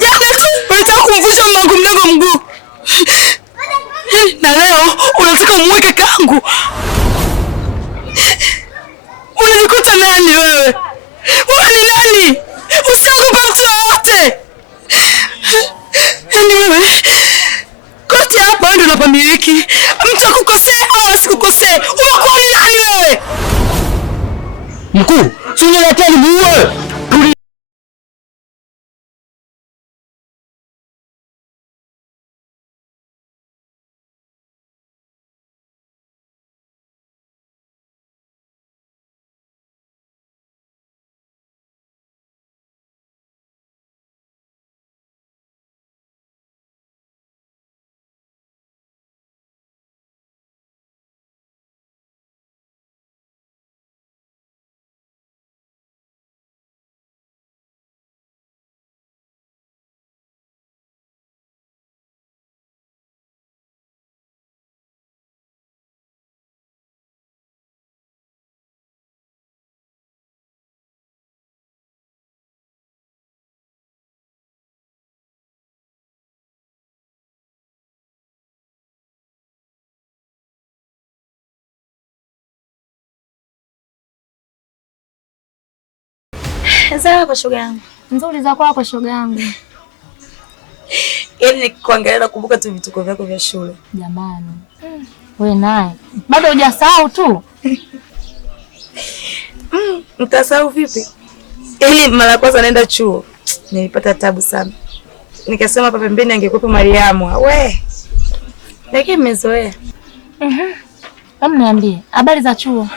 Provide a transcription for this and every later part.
Jana tu unataka kumvusha mmangu mdogo mguu. Na leo unataka umweke kangu. Unajikuta nani wewe? Wewe ni nani? Usiogope mtu wowote. Yaani wewe kote hapa ndio unapamiliki. Mtu akukosea au asikukosea. Unakuwa ni nani wewe? Mkuu, si unaletea ni muue. Za kwa shoga yangu. Nzuri za kwako shoga yangu. Yaani nikiangalia nakumbuka tu vituko vyako vya shule. Jamani. Wewe naye bado hujasahau tu. Mtasahau vipi? Yaani mara kwanza naenda chuo nilipata tabu sana. Nikasema hapa pembeni angekuwepo Mariamu. We. Lakini mmezoea. Hebu niambie, habari za chuo?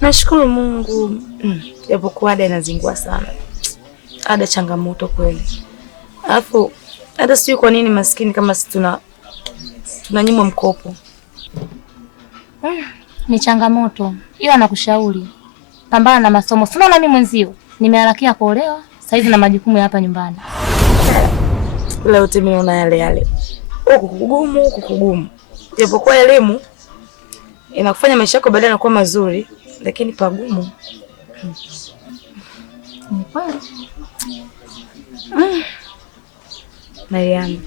Nashukuru Mungu. Japokuwa ada inazingua sana. Ada changamoto kweli. Alafu hata sijui kwa nini maskini kama sisi tunanyimwa mkopo. Ni changamoto. Ila nakushauri pambana na masomo. Sina na mimi mwenzio. Nimeharakia kuolewa, sasa hivi na majukumu ya hapa nyumbani. Leo mimi naona yale yale. Huku kugumu. Japokuwa elimu inakufanya maisha yako baadaye yanakuwa mazuri, lakini pagumu. Ni kweli. Mariamu.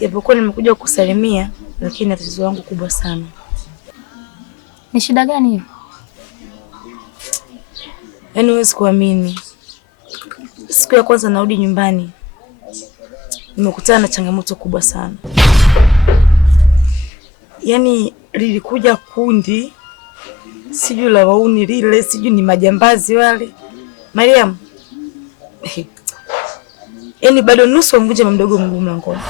Japokuwa nimekuja kukusalimia, lakini tatizo langu kubwa sana. Ni shida gani hiyo? Yaani huwezi kuamini. Siku ya kwanza narudi nyumbani, nimekutana na changamoto kubwa sana. Yaani lilikuja kundi, sijui la wauni lile, sijui ni majambazi wale. Mariam. Yaani bado nusu wamvunje mdogo mguu mlangoni.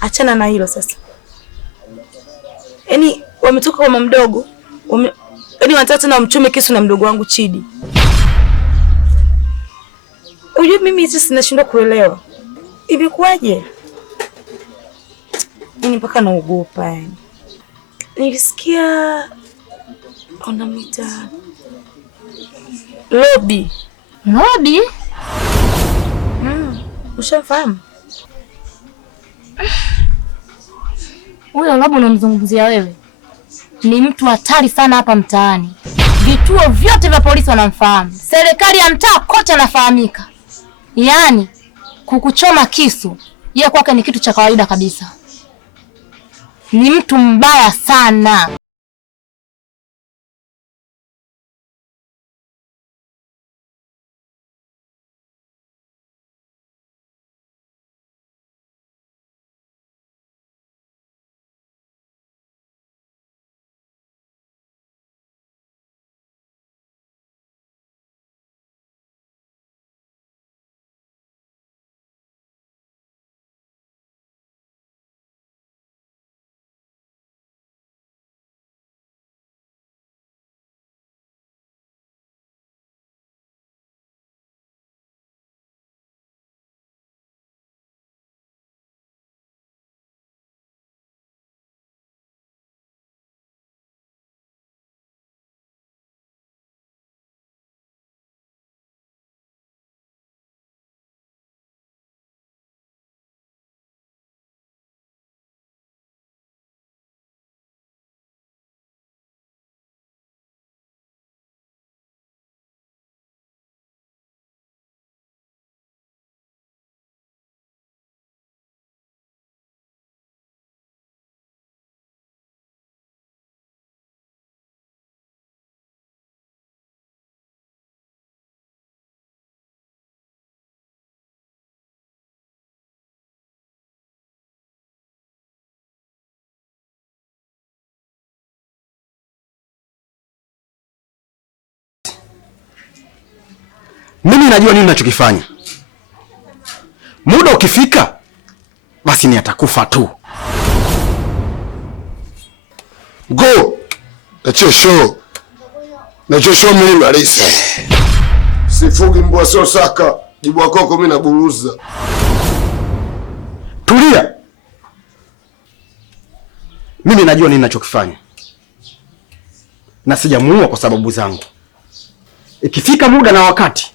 Achana na hilo sasa. Yaani wametoka kwa mama mdogo, yaani wanataka tena wamchume kisu na mdogo wangu Chidi. Unajua mimi hizi sinashindwa kuelewa. Imekuwaje? Mimi mpaka naogopa yani. Nilisikia wanamwita Lobby. Lobby? Ushafahamu? Huyo Lobby unamzungumzia wewe ni mtu hatari sana hapa mtaani. Vituo vyote vya polisi wanamfahamu. Serikali ya mtaa kote anafahamika. Yaani kukuchoma kisu yeye kwake ni kitu cha kawaida kabisa. Ni mtu mbaya sana. Mimi najua nini ninachokifanya. Muda ukifika basi ni atakufa tu. Go. Nachosho mimi malisa. Sifugi mbwa sio saka. Jibu wako mimi naburuza. Tulia. Mimi najua nini ninachokifanya. Na sijamuua kwa sababu zangu. Ikifika muda na wakati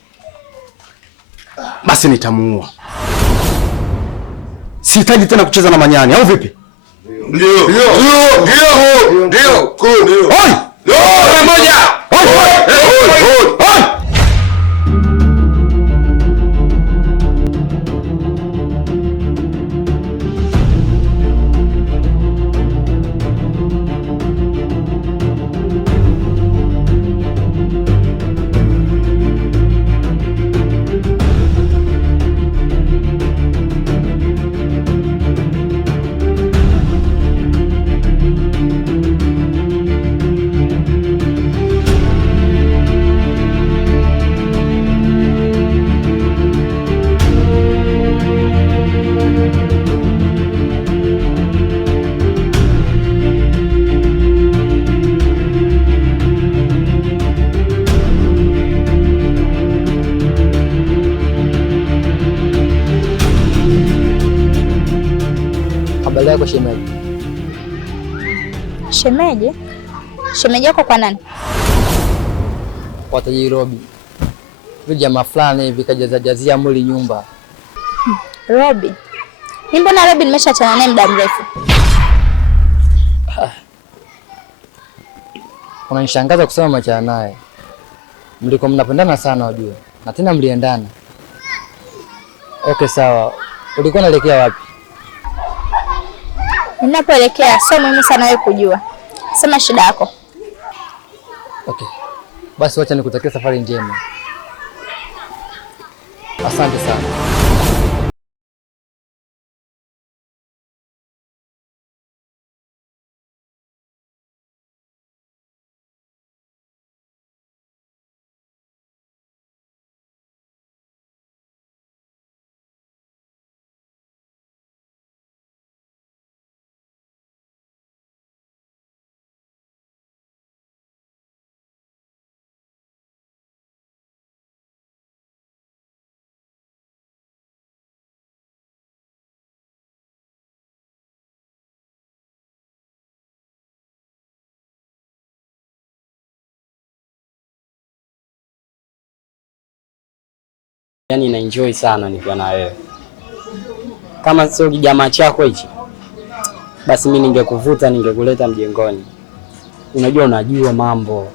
basi nitamuua. Sihitaji tena kucheza na manyani, au vipi? Ndio. Oi! Moja. Habari yako shemeji? Shemeji? Shemeji yako kwa nani? Kwa tajiri Robi. Vile jamaa fulani hivi kajazia mwili nyumba. Robi? Mimi mbona Robi nimeshaachana naye muda mrefu? Unanishangaza kusema machana naye. Mliko mnapendana sana wajua. Na tena mliendana. Okay, sawa. Ulikuwa unaelekea wapi? Ninapoelekea sio muhimu sana wewe kujua. Sema shida yako. Okay. Basi wacha nikutakia safari njema. Asante sana. Yaani na enjoy sana nikiwa na wewe. Kama sio kijamaa chako hichi, basi mimi ningekuvuta ningekuleta mjengoni. Unajua mambo.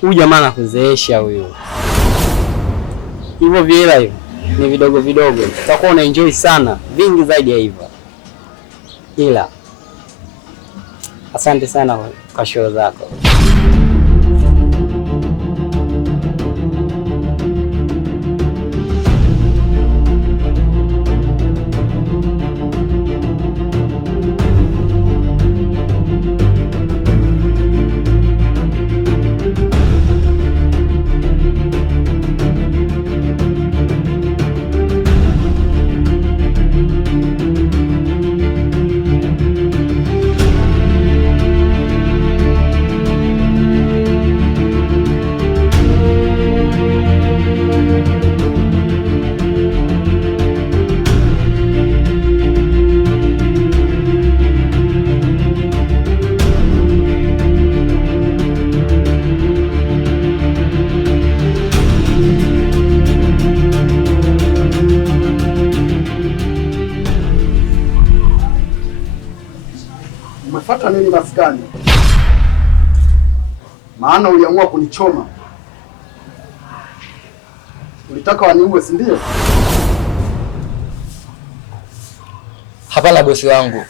Huyu jamaa anakuzeesha huyo. Hivyo vile hivyo ni vidogo vidogo. Utakuwa una enjoy sana, vingi zaidi ya hivyo. Ila asante sana kwa show zako. Umefuata nini maskani? Maana uliamua kunichoma. Ulitaka waniue, si ndio? Hapana bosi wangu.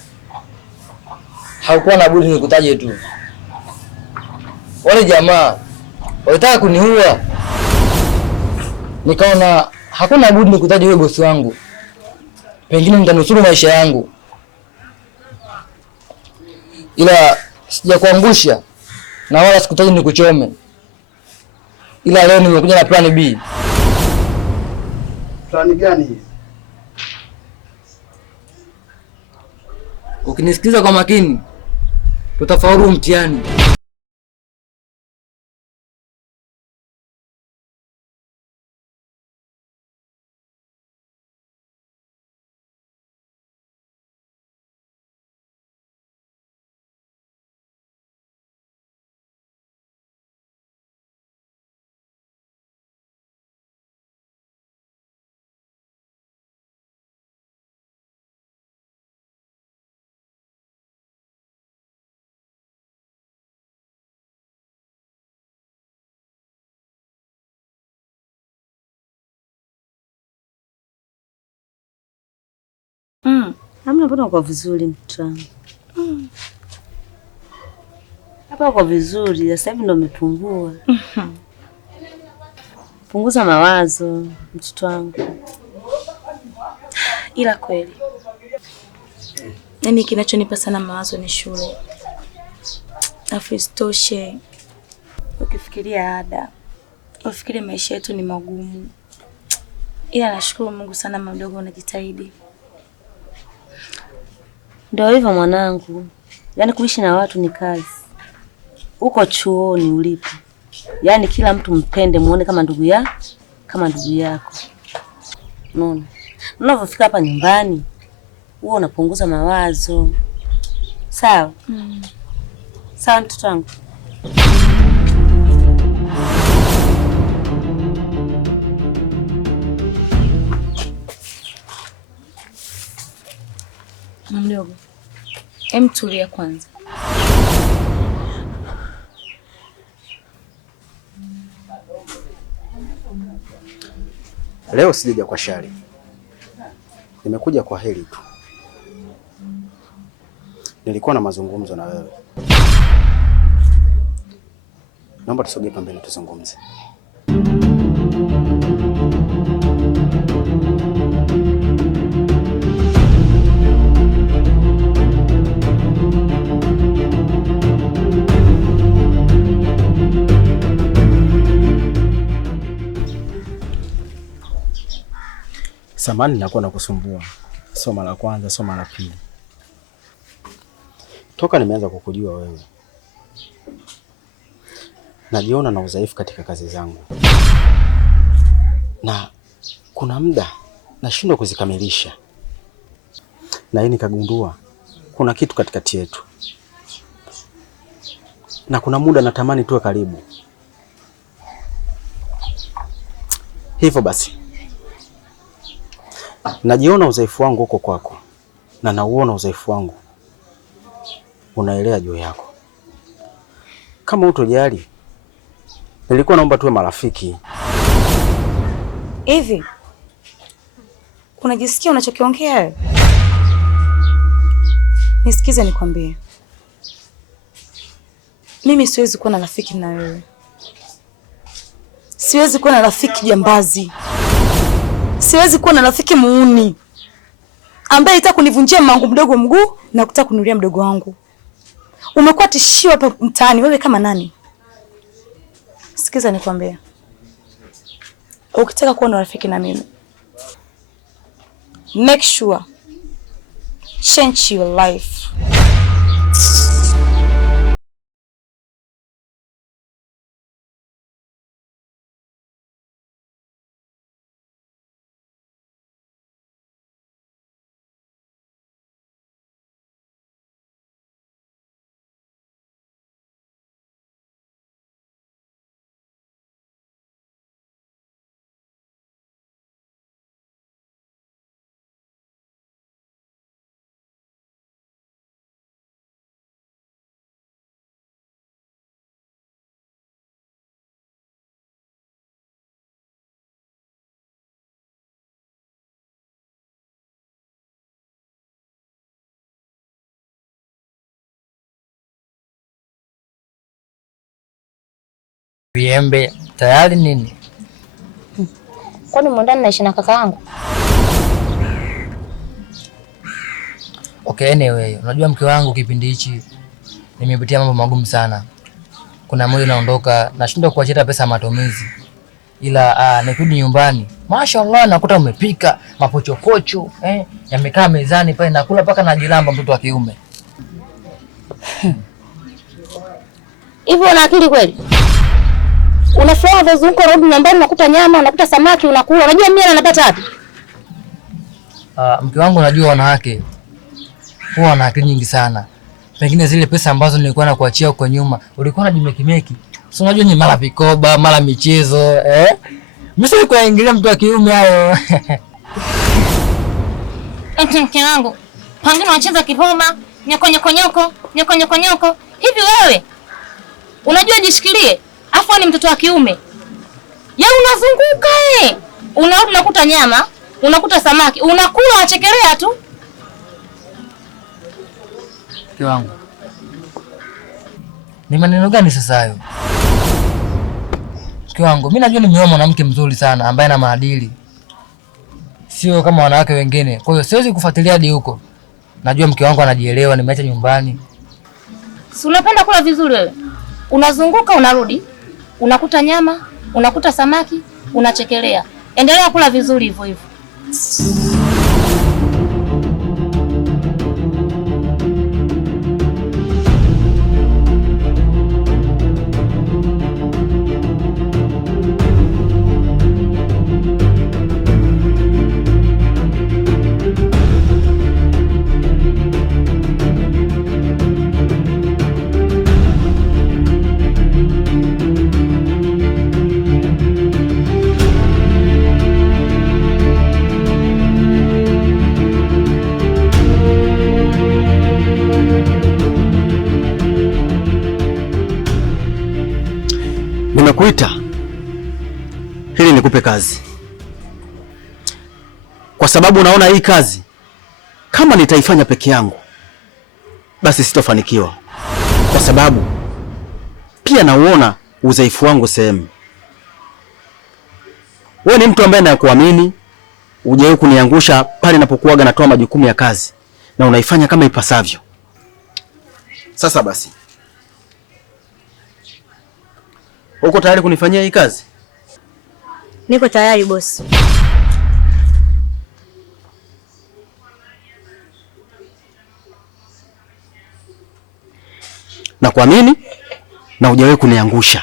Haukuwa na budi nikutaje tu. Wale jamaa walitaka kuniua. Nikaona hakuna budi nikutaje wewe bosi wangu. Pengine nitanusuru maisha yangu. Ila sijakuangusha na wala sikutaji nikuchome. Ila leo nimekuja na plan B. Mtihani gani? Ukinisikiliza kwa makini, tutafaulu mtihani. Hamna, mbona uko vizuri mtoto wangu? Hapa uko vizuri, sasa hivi ndo umepungua. Punguza mawazo mtoto wangu. Ila kweli yaani kinachonipa sana mawazo ni shule. Afu isitoshe ukifikiria ada, ukifikiria maisha yetu ni magumu. Ila nashukuru Mungu sana, mdogo unajitahidi. Ndio hivyo mwanangu, yaani kuishi na watu ni kazi. Uko chuoni ulipo, yaani kila mtu mpende, muone kama ndugu yako. Unaona? Unapofika hapa nyumbani, wewe unapunguza mawazo. Sawa? Sawa mtoto wangu. Mdogo, tulia kwanza. Leo sijaja kwa shari, nimekuja kwa heri tu. Nilikuwa na mazungumzo na wewe, naomba tusogee pembeni tuzungumze. Samani nakuwa nakusumbua, sio mara la kwanza, sio mara pili. Toka nimeanza kukujua wewe, najiona na udhaifu katika kazi zangu, na kuna muda nashindwa kuzikamilisha, na hii nikagundua kuna kitu katikati yetu, na kuna muda natamani tuwe karibu. Hivyo basi najiona udhaifu wangu huko kwako, na nauona udhaifu wangu unaelea juu yako. Kama utojali, nilikuwa naomba tuwe marafiki. Hivi unajisikia unachokiongea wewe? Nisikize nikwambie, mimi siwezi kuwa na rafiki na wewe. Siwezi kuwa na rafiki jambazi. Siwezi kuwa na rafiki muuni ambaye itaka kunivunjia mangu mdogo mguu na kutaka kunulia mdogo wangu. Umekuwa tishio hapa mtaani, wewe kama nani? Sikiza nikwambie, ukitaka kuwa na rafiki na mimi, make sure change your life. Viembe tayari nini? Kwani mwandani naishi na kaka yangu? Okay, anyway, unajua mke wangu kipindi hichi nimepitia mambo magumu sana. Kuna mwezi naondoka, nashindwa kuachia pesa matumizi. ila nikirudi nyumbani, mashaallah, nakuta umepika mapochopocho yamekaa mezani pale, nakula mpaka najilamba, mtoto wa kiume. Hivyo una akili kweli? Unafurahi unazunguka, unarudi nyumbani unakuta nyama, unakuta samaki unakula. Unajua mimi napata wapi? Mke wangu, unajua wanawake huwa wana akili nyingi sana. Pengine zile pesa ambazo nilikuwa nakuachia huko nyuma ulikuwa unajimekimeki. Si unajua ni mara vikoba, mara michezo, mimi sasa kuingilia mtu wa kiume hayo. Mke wangu, pengine unacheza kipoma, nyoko. Hivi wewe unajua jishikilie? Afu ni mtoto wa kiume. Unazunguka unarudi unakuta nyama, unakuta samaki, unakula unachekelea tu. Mke wangu, ni maneno gani sasa hayo? Mke wangu, mimi najua nimeoa mwanamke mzuri sana ambaye ana maadili, sio kama wanawake wengine. Kwa hiyo siwezi kufuatilia hadi huko. Najua mke wangu anajielewa, nimeacha nyumbani. Si unapenda kula vizuri wewe? Unazunguka unarudi, unakuta nyama, unakuta samaki, unachekelea. Endelea kula vizuri hivyo hivyo. Nimekuita ili nikupe kazi, kwa sababu naona hii kazi kama nitaifanya peke yangu basi sitofanikiwa, kwa sababu pia nauona udhaifu wangu sehemu. Wewe ni mtu ambaye nakuamini, hujawahi kuniangusha pale ninapokuaga natoa majukumu ya kazi na unaifanya kama ipasavyo. Sasa basi, uko tayari kunifanyia hii kazi? Niko tayari bosi. Na kuamini na hujawahi kuniangusha.